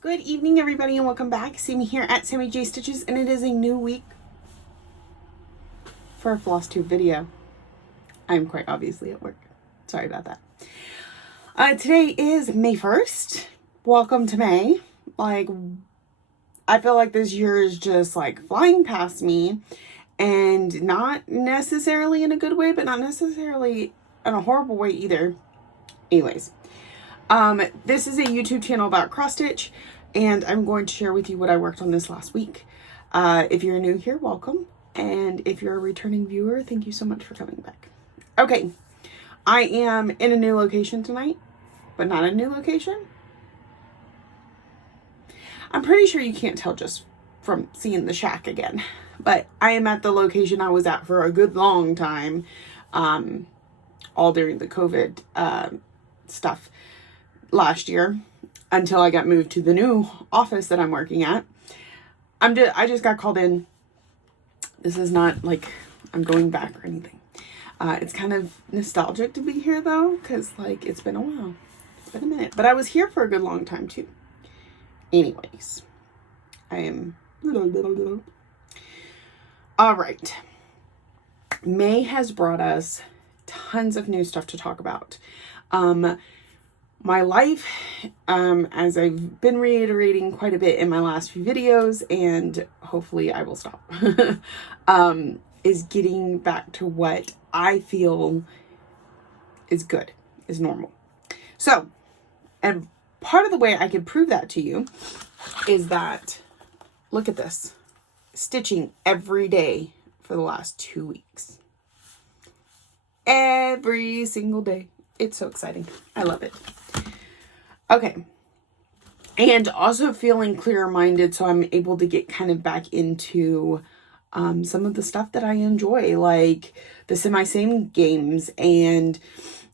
Good evening, everybody, and welcome back. See me here at Sammy J Stitches, and it is a new week for a floss tube video. I'm quite obviously at work. Sorry about that. Today is May 1st. Welcome to May. I feel like this year is just flying past me, and not necessarily in a good way, but not necessarily in a horrible way either. Anyways, this is a YouTube channel about cross stitch, and I'm going to share with you what I worked on this last week. If you're new here, welcome. And if you're a returning viewer, thank you so much for coming back. Okay, I am in a new location tonight, but not a new location. I'm pretty sure you can't tell just from seeing the shack again, but I am at the location I was at for a good long time, all during the COVID stuff last year, until I got moved to the new office that I'm working at. I just got called in. This is not like I'm going back or anything. It's kind of nostalgic to be here though, because it's been a while. It's been a minute, but I was here for a good long time too. Anyways, I am all right. May has brought us tons of new stuff to talk about. My life, as I've been reiterating quite a bit in my last few videos, and hopefully I will stop, is getting back to what I feel is good, is normal. So, and part of the way I can prove that to you is that, look at this, stitching every day for the last 2 weeks. Every single day. It's so exciting. I love it. Okay. And also feeling clearer-minded, so I'm able to get kind of back into some of the stuff that I enjoy, like the semi-same games. And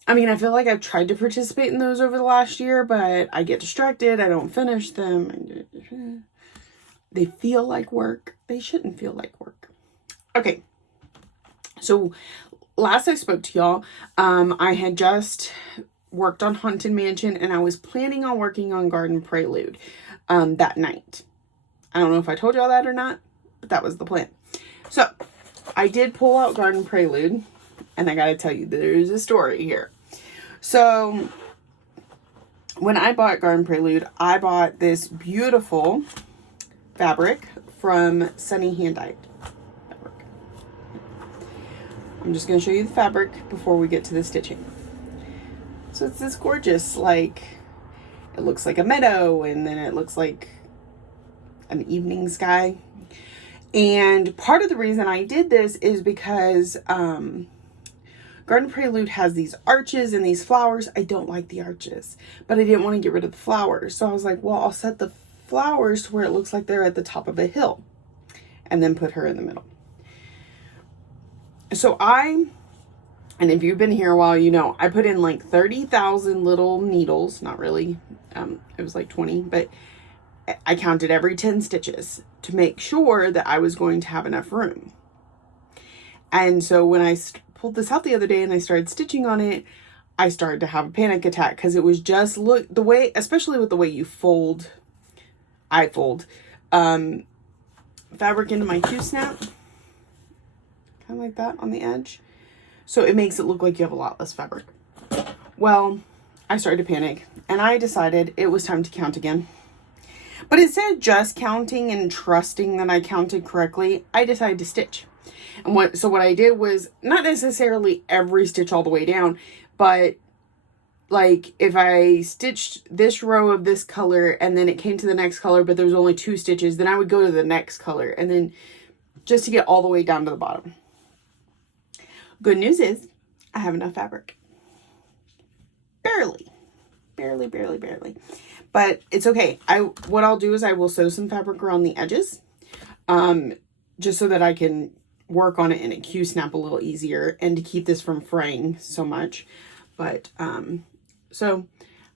I mean, I feel like I've tried to participate in those over the last year, but I get distracted. I don't finish them. They feel like work. They shouldn't feel like work. Okay. So last I spoke to y'all, I had just worked on Haunted Mansion, and I was planning on working on Garden Prelude that night. I don't know if I told y'all that or not, but that was the plan. So I did pull out Garden Prelude, and I gotta tell you, there's a story here. So when I bought Garden Prelude, I bought this beautiful fabric from Sunny Hand-Dyed. I'm just going to show you the fabric before we get to the stitching. So it's this gorgeous, it looks like a meadow, and then it looks like an evening sky. And part of the reason I did this is because Garden Prelude has these arches and these flowers. I don't like the arches, but I didn't want to get rid of the flowers. So I was like, well, I'll set the flowers to where it looks like they're at the top of a hill, and then put her in the middle. So and if you've been here a while, you know, I put in 30,000 little needles. Not really. It was 20, but I counted every 10 stitches to make sure that I was going to have enough room. And so when I pulled this out the other day and I started stitching on it, I started to have a panic attack, because it was just, the way, especially with the way you fold, I fold fabric into my Q-snap. Kind of like that on the edge. So it makes it look like you have a lot less fabric. Well, I started to panic, and I decided it was time to count again. But instead of just counting and trusting that I counted correctly, I decided to stitch. And what I did was not necessarily every stitch all the way down, but if I stitched this row of this color and then it came to the next color, but there was only 2 stitches, then I would go to the next color, and then just to get all the way down to the bottom. Good news is I have enough fabric. Barely. But it's okay. What I'll do is I will sew some fabric around the edges, just so that I can work on it in a Q-snap a little easier, and to keep this from fraying so much. But so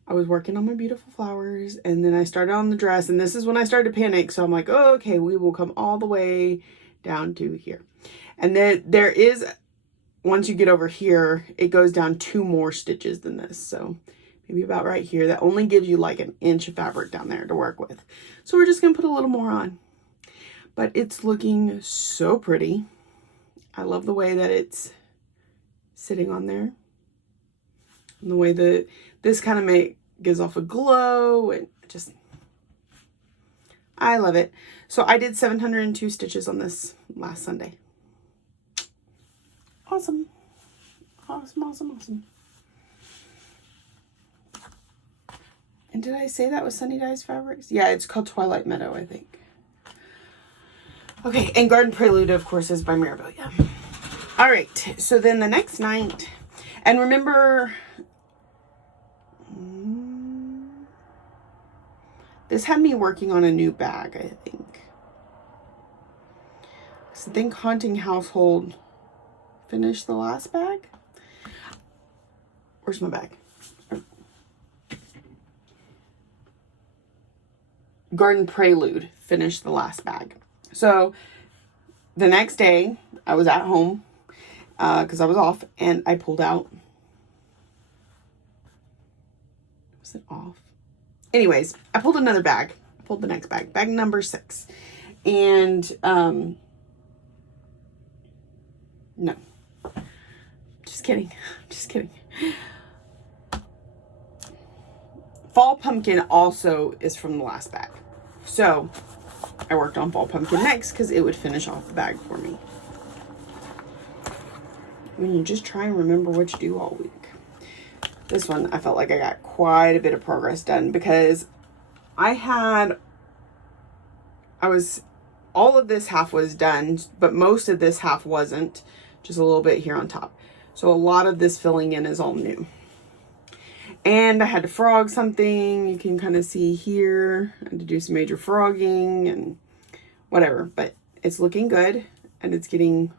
I was working on my beautiful flowers, and then I started on the dress, and this is when I started to panic. So I'm like, oh, okay, we will come all the way down to here. And then there is, once you get over here, it goes down 2 more stitches than this. So maybe about right here. That only gives you like an inch of fabric down there to work with. So we're just going to put a little more on. But it's looking so pretty. I love the way that it's sitting on there. And the way that this kind of gives off a glow and just, I love it. So I did 702 stitches on this last Sunday. Awesome. Awesome, awesome, awesome. And did I say that was Sunny Dye's Fabrics? Yeah, it's called Twilight Meadow, I think. Okay, and Garden Prelude, of course, is by Mirabelle. Yeah. All right, so then the next night, and remember, this had me working on a new bag, I think. So I think Haunting Household finished the last bag. Where's my bag? Garden Prelude finished the last bag. So the next day I was at home because I was off, and I pulled out. Was it off? Anyways, I pulled another bag. I pulled the next bag, bag number 6. And no, just kidding. Just kidding. Fall Pumpkin also is from the last bag. So I worked on Fall Pumpkin next because it would finish off the bag for me. When you just try and remember what you do all week. This one, I felt like I got quite a bit of progress done because all of this half was done, but most of this half wasn't. Just a little bit here on top. So a lot of this filling in is all new. And I had to frog something. You can kind of see here. I had to do some major frogging and whatever. But it's looking good. And it's getting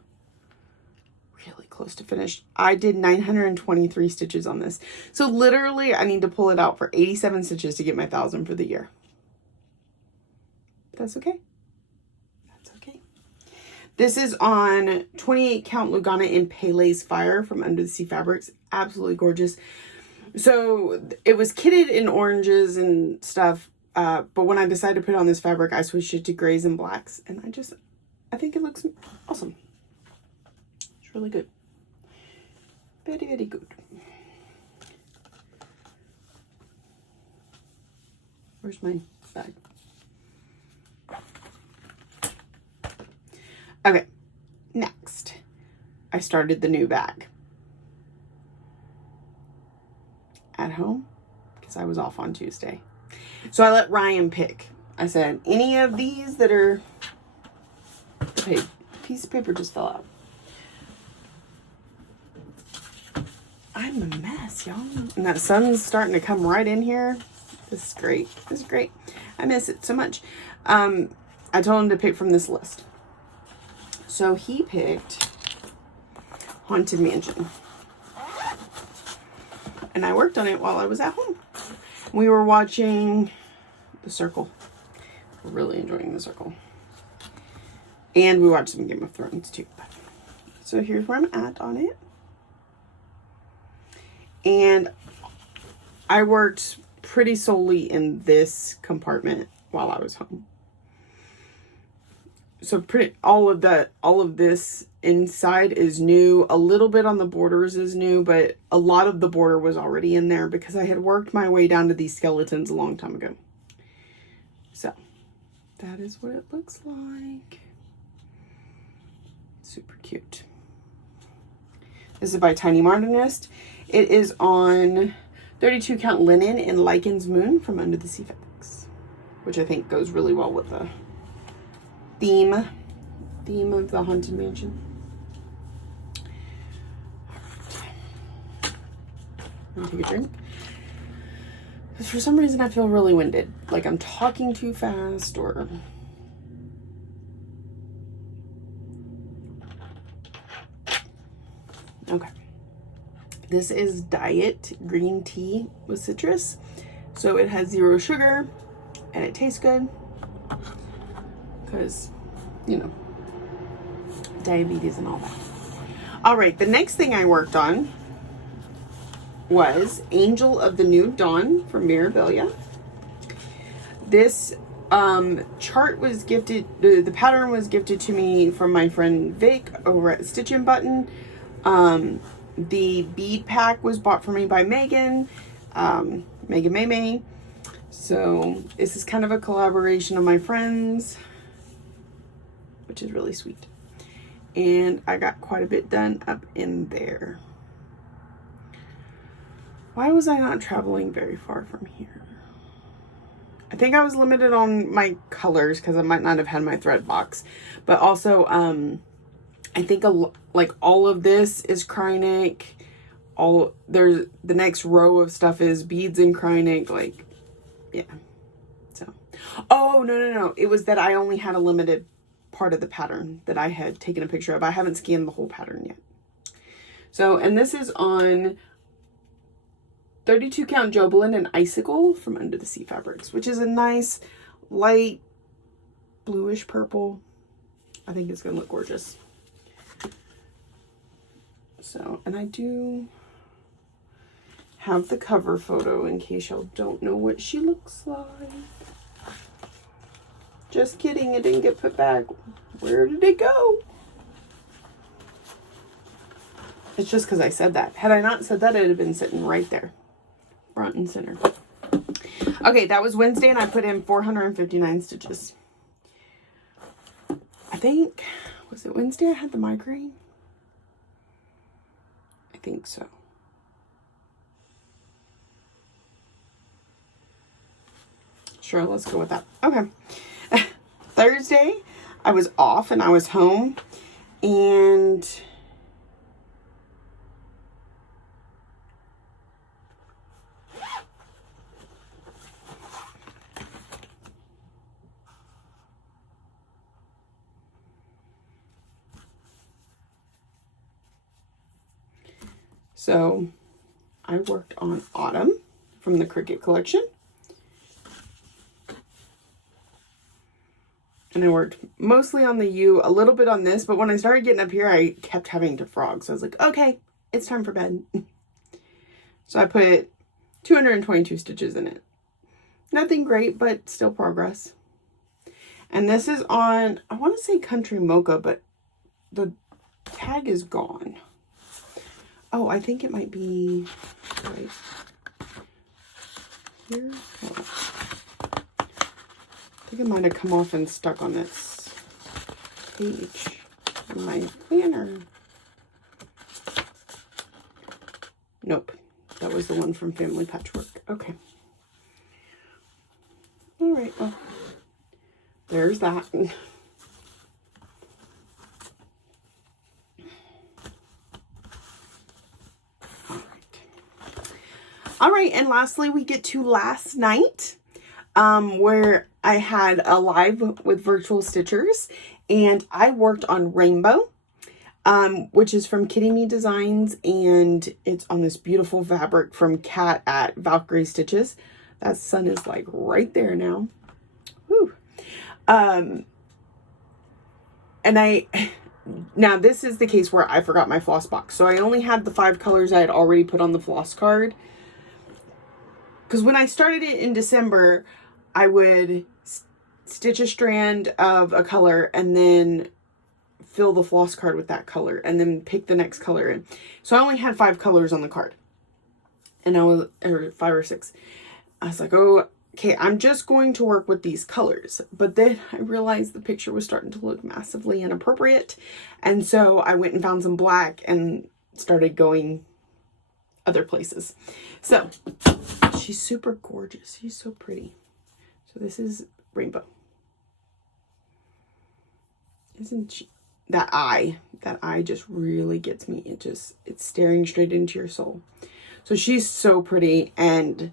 really close to finished. I did 923 stitches on this. So literally, I need to pull it out for 87 stitches to get my 1,000 for the year. That's okay. That's okay. This is on 28 count Lugana in Pele's Fire from Under the Sea Fabrics. Absolutely gorgeous. So it was kitted in oranges and stuff, but when I decided to put on this fabric, I switched it to grays and blacks, and I think it looks awesome. It's really good. Very, very good. Where's my bag? Okay, next, I started the new bag. At home because I was off on Tuesday. So I let Ryan pick. I said, any of these that are, okay, piece of paper just fell out. I'm a mess, y'all. And that sun's starting to come right in here. This is great. This is great. I miss it so much. I told him to pick from this list. So he picked Haunted Mansion. And I worked on it while I was at home. We were watching The Circle. We're really enjoying The Circle. And we watched some Game of Thrones too. So here's where I'm at on it. And I worked pretty solely in this compartment while I was home. So all of this inside is new. A little bit on the borders is new, but a lot of the border was already in there because I had worked my way down to these skeletons a long time ago. So that is what it looks like. Super cute. This is by Tiny Modernist. It is on 32 count linen in Lycan's Moon from Under the Sea Fabrics, which I think goes really well with the theme of the Haunted Mansion. I'm gonna take a drink. Because for some reason I feel really winded. Like I'm talking too fast or... Okay. This is diet green tea with citrus. So it has 0 sugar and it tastes good. Because, you know, diabetes and all that. All right, the next thing I worked on was Angel of the New Dawn from Mirabilia. This chart was gifted, the pattern was gifted to me from my friend Vic over at Stitch and Button. The bead pack was bought for me by Megan, Megan May. So this is kind of a collaboration of my friends, which is really sweet. And I got quite a bit done up in there. Why was I not traveling very far from here? I think I was limited on my colors because I might not have had my thread box. But also, I think like all of this is Krynic. There's the next row of stuff is beads and Krynic. Like, yeah. So, oh, no. It was that I only had a limited part of the pattern that I had taken a picture of. I haven't scanned the whole pattern yet. So, and this is on 32 count Jobelan and Icicle from Under the Sea Fabrics, which is a nice light bluish purple. I think it's gonna look gorgeous. So, and I do have the cover photo in case y'all don't know what she looks like. Just kidding, it didn't get put back. Where did it go? It's just because I said that. Had I not said that, it'd have been sitting right there. Front and center. Okay, that was Wednesday and I put in 459 stitches. I think, was it Wednesday I had the migraine? I think so. Sure, let's go with that. Okay. Thursday, I was off and I was home and so I worked on Autumn from the Cricut collection. And I worked mostly on the U, a little bit on this, but when I started getting up here, I kept having to frog. So I was like, okay, it's time for bed. So I put 222 stitches in it. Nothing great, but still progress. And this is on, I want to say Country Mocha, but the tag is gone. Oh, I think it might be right here. Hold on. I think it might have come off and stuck on this page in my planner. Nope. That was the one from Family Patchwork. Okay. All right. Well, there's that. All right. And lastly, we get to last night, where I had a live with virtual stitchers and I worked on Rainbow, which is from Kitty Me Designs, and it's on this beautiful fabric from Kat at Valkyrie Stitches. That sun is like right there now. Whew. And now this is the case where I forgot my floss box. So I only had the 5 colors I had already put on the floss card. Because when I started it in December, I would stitch a strand of a color and then fill the floss card with that color and then pick the next color in. So I only had 5 colors on the card. And or 5 or 6. I was like, oh, okay, I'm just going to work with these colors. But then I realized the picture was starting to look massively inappropriate. And so I went and found some black and started going other places. So she's super gorgeous. She's so pretty. So this is Rainbow. Isn't she? That eye just really gets me. It's staring straight into your soul. So she's so pretty. And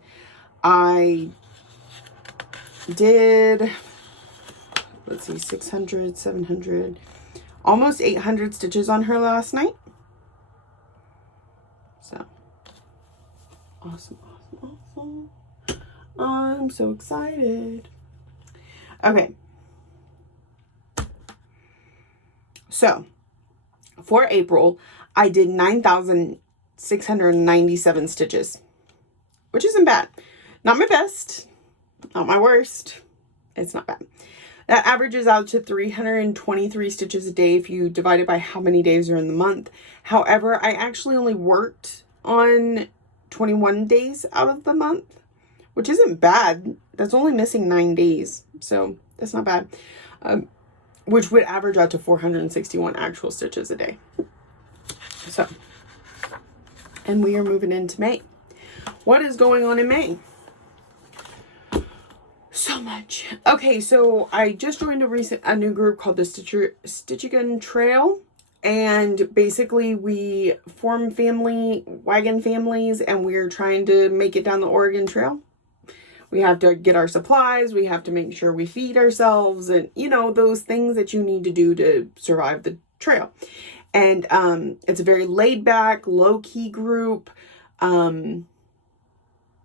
I did, let's see, 600, 700, almost 800 stitches on her last night. So awesome. I'm so excited. Okay. So for April, I did 9,000 697 stitches, which isn't bad. Not my best, not my worst. It's not bad. That averages out to 323 stitches a day if you divide it by how many days are in the month. However, I actually only worked on 21 days out of the month, which isn't bad. That's only missing 9 days. So that's not bad. Which would average out to 461 actual stitches a day. So, and we are moving into May. What is going on in May? So much. Okay, so I just joined a new group called the Stitchigan Trail, and basically we form wagon families, and we're trying to make it down the Oregon Trail. We have to get our supplies, we have to make sure we feed ourselves, and you know, those things that you need to do to survive the trail. And it's a very laid back, low key group.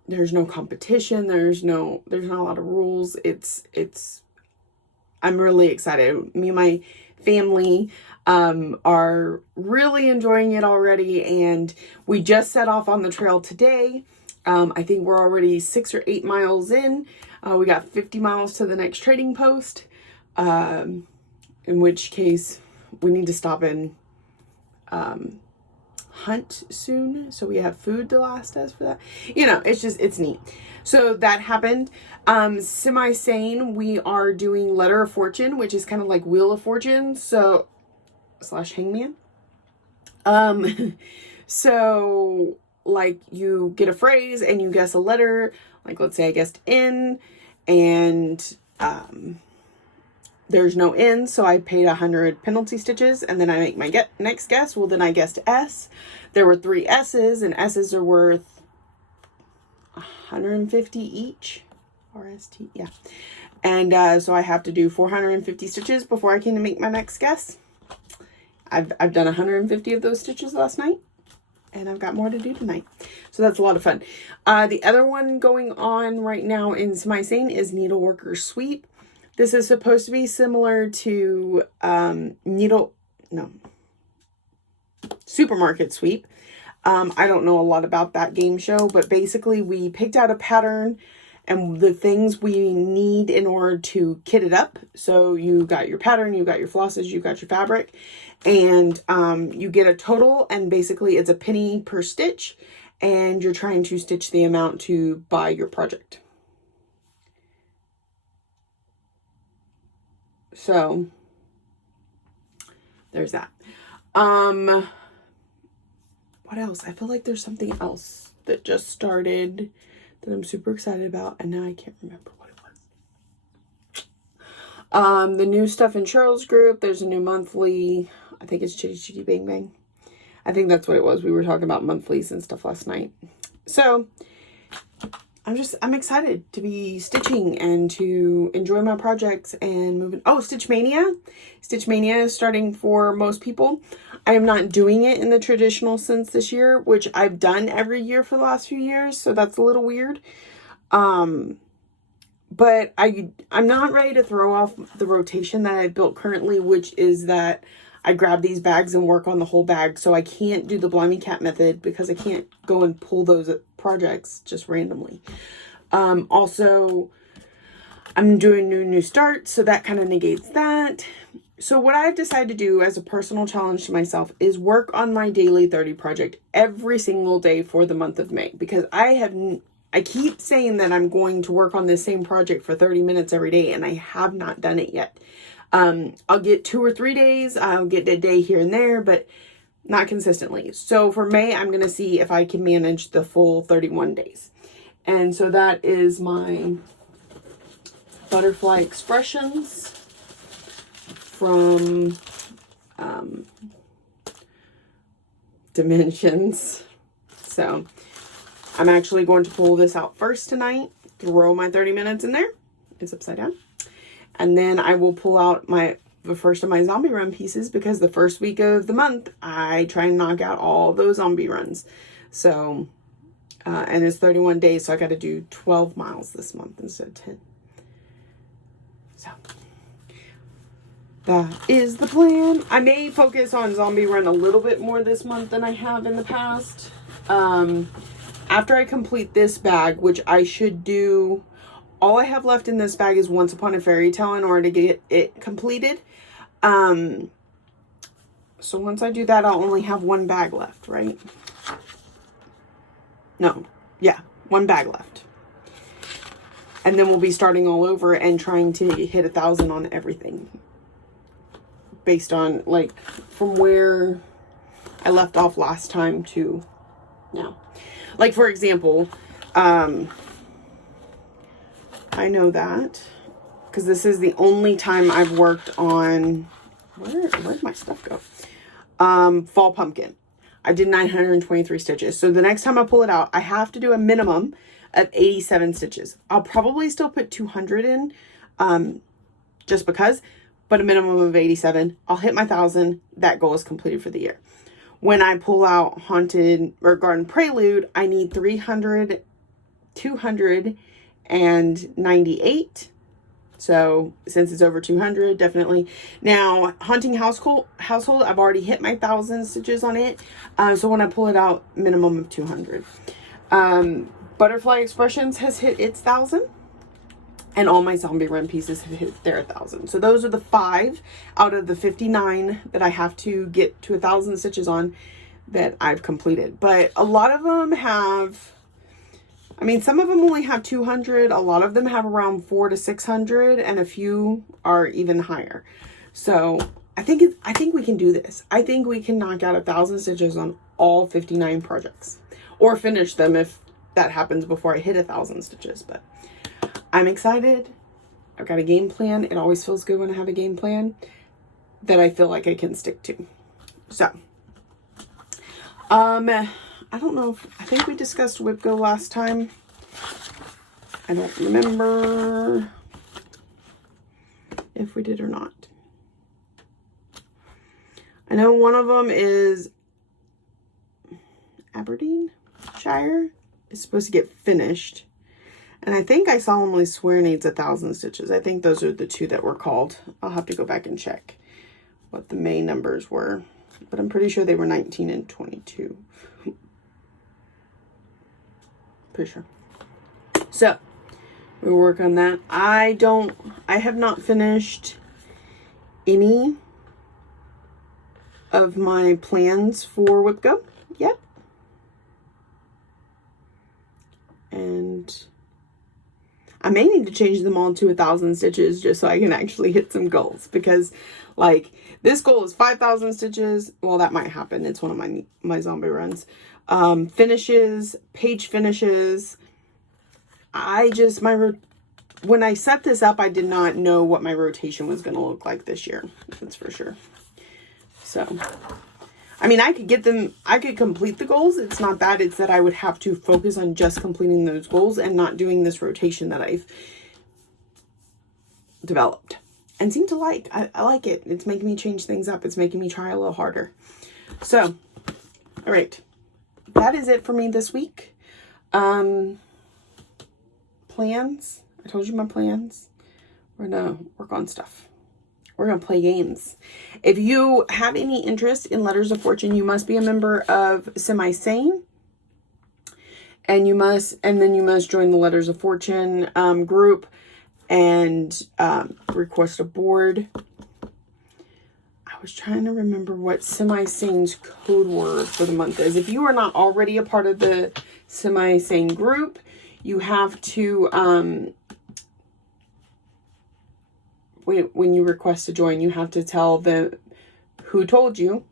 There's no competition. There's not a lot of rules. I'm really excited. Me and my family are really enjoying it already. And we just set off on the trail today. I think we're already 6 or 8 miles in. We got 50 miles to the next trading post. In which case we need to stop and hunt soon, so we have food to last us for that. You know, it's neat. So that happened. Semi-sane, we are doing Letter of Fortune, which is kind of like Wheel of Fortune, so / Hangman. So like you get a phrase and you guess a letter. Like let's say I guessed N, and there's no N, so I paid 100 penalty stitches, and then I make my next guess. Well, then I guessed S. There were 3 S's, and S's are worth 150 each. RST, yeah. And so I have to do 450 stitches before I can make my next guess. I've done 150 of those stitches last night, and I've got more to do tonight. So that's a lot of fun. The other one going on right now in Semi-Sane is Needleworker Sweep. This is supposed to be similar to Supermarket Sweep. I don't know a lot about that game show, but basically we picked out a pattern and the things we need in order to kit it up. So you got your pattern, you got your flosses, you got your fabric, and you get a total, and basically it's a penny per stitch, and you're trying to stitch the amount to buy your project. So there's that. What else? I feel like there's something else that just started that I'm super excited about, and now I can't remember what it was. The new stuff in Cheryl's group. There's a new monthly. I think it's Chitty Chitty Bang Bang. I think that's what it was. We were talking about monthlies and stuff last night. So I'm excited to be stitching and to enjoy my projects and moving. Oh, Stitch Mania. Stitch Mania is starting for most people. I am not doing it in the traditional sense this year, which I've done every year for the last few years. So that's a little weird. But I'm not ready to throw off the rotation that I've built currently, which is that I grab these bags and work on the whole bag. So I can't do the Blimey Cat method because I can't go and pull those projects just randomly. Also, I'm doing new start, so that kind of negates that. So what I've decided to do as a personal challenge to myself is work on my daily 30 project every single day for the month of May, because I keep saying that I'm going to work on this same project for 30 minutes every day, and I have not done it yet. I'll get 2 or 3 days. I'll get a day here and there, but not consistently. So for May, I'm going to see if I can manage the full 31 days. And so that is my butterfly expressions from Dimensions. So I'm actually going to pull this out first tonight, throw my 30 minutes in there. It's upside down. And then I will pull out the first of my zombie run pieces, because the first week of the month, I try and knock out all those zombie runs. So, and it's 31 days, so I got to do 12 miles this month instead of 10. So, that is the plan. I may focus on zombie run a little bit more this month than I have in the past. After I complete this bag, which I should do, all I have left in this bag is Once Upon a Fairy Tale in order to get it completed. So once I do that, I'll only have one bag left, right? No, yeah, one bag left. And then we'll be starting all over and trying to hit 1,000 on everything. Based on, like, from where I left off last time to now. Like, for example, I know that because this is the only time I've worked on, where'd my stuff go? Fall Pumpkin. I did 923 stitches. So the next time I pull it out, I have to do a minimum of 87 stitches. I'll probably still put 200 in, just because, but a minimum of 87. I'll hit my 1,000. That goal is completed for the year. When I pull out Haunted or Garden Prelude, I need 300, 298. So since it's over 200, definitely. Now, Haunting Household, I've already hit my 1,000 stitches on it. So when I pull it out, minimum of 200. Butterfly Expressions has hit its 1,000. And all my Zombie Run pieces have hit their 1,000. So those are the 5 out of the 59 that I have to get to 1,000 stitches on that I've completed. But a lot of them have, I mean, some of them only have 200. A lot of them have around 400 to 600, and a few are even higher. So I think we can do this. I think we can knock out 1,000 stitches on all 59 projects, or finish them if that happens before I hit 1,000 stitches. But I'm excited. I've got a game plan. It always feels good when I have a game plan that I feel like I can stick to. So, I don't know if, I think we discussed Whip Go last time. I don't remember if we did or not. I know one of them is Aberdeenshire. It's supposed to get finished. And I think I solemnly swear needs 1,000 stitches. I think those are the 2 that were called. I'll have to go back and check what the May numbers were. But I'm pretty sure they were 19 and 22. Pretty sure. So, we'll work on that. I have not finished any of my plans for Whip Go yet. And I may need to change them all to 1,000 stitches just so I can actually hit some goals, because like this goal is 5,000 stitches. Well, that might happen. It's one of my zombie runs. Finishes, page finishes. When I set this up, I did not know what my rotation was going to look like this year. That's for sure. So, I mean, I could complete the goals. It's not that. It's that I would have to focus on just completing those goals and not doing this rotation that I've developed and seem to like. I like it. It's making me change things up. It's making me try a little harder. So, all right. That is it for me this week. Plans. I told you my plans. We're going to work on stuff. We're going to play games. If you have any interest in Letters of Fortune, you must be a member of Semi-Sane. And then you must join the Letters of Fortune group and request a board. I was trying to remember what Semi-Sane's code word for the month is. If you are not already a part of the Semi-Sane group, you have to when you request to join, you have to tell them who told you,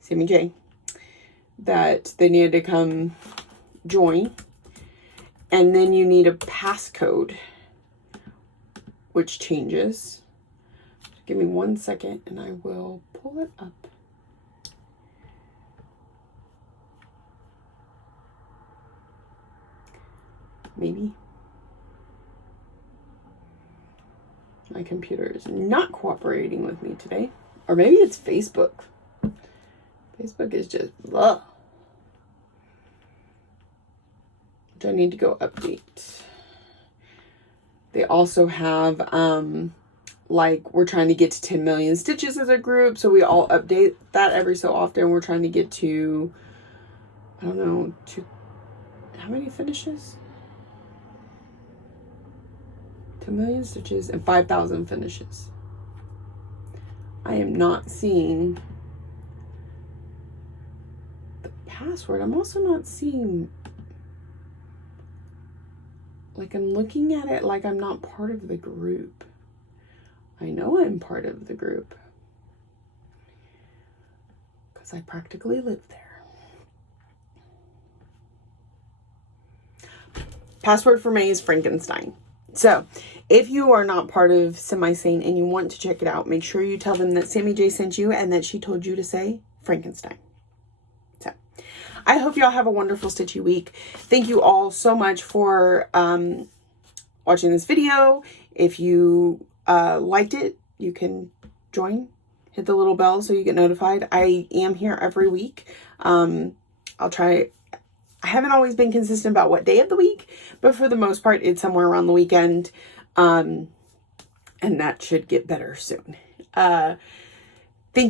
Sammy J, that they needed to come join. And then you need a passcode, which changes. Give me 1 second and I will pull it up. Maybe. My computer is not cooperating with me today. Or maybe it's Facebook. Facebook is just blah. Which I need to go update. They also have, like, we're trying to get to 10 million stitches as a group. So we all update that every so often. We're trying to get to I don't know, how many finishes? 2 million stitches and 5,000 finishes. I am not seeing the password. I'm also not seeing, like, I'm looking at it like I'm not part of the group. I know I'm part of the group because I practically live there. Password for May is Frankenstein. So if you are not part of Semi-Sane and you want to check it out, make sure you tell them that Sammy J sent you and that she told you to say Frankenstein. So I hope y'all have a wonderful stitchy week. Thank you all so much for watching this video. If you liked it, you can join, hit the little bell so you get notified. I am here every week. I'll try. I haven't always been consistent about what day of the week, but for the most part, it's somewhere around the weekend. And that should get better soon. Thank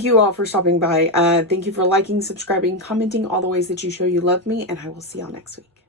you all for stopping by. Thank you for liking, subscribing, commenting, all the ways that you show you love me, and I will see y'all next week.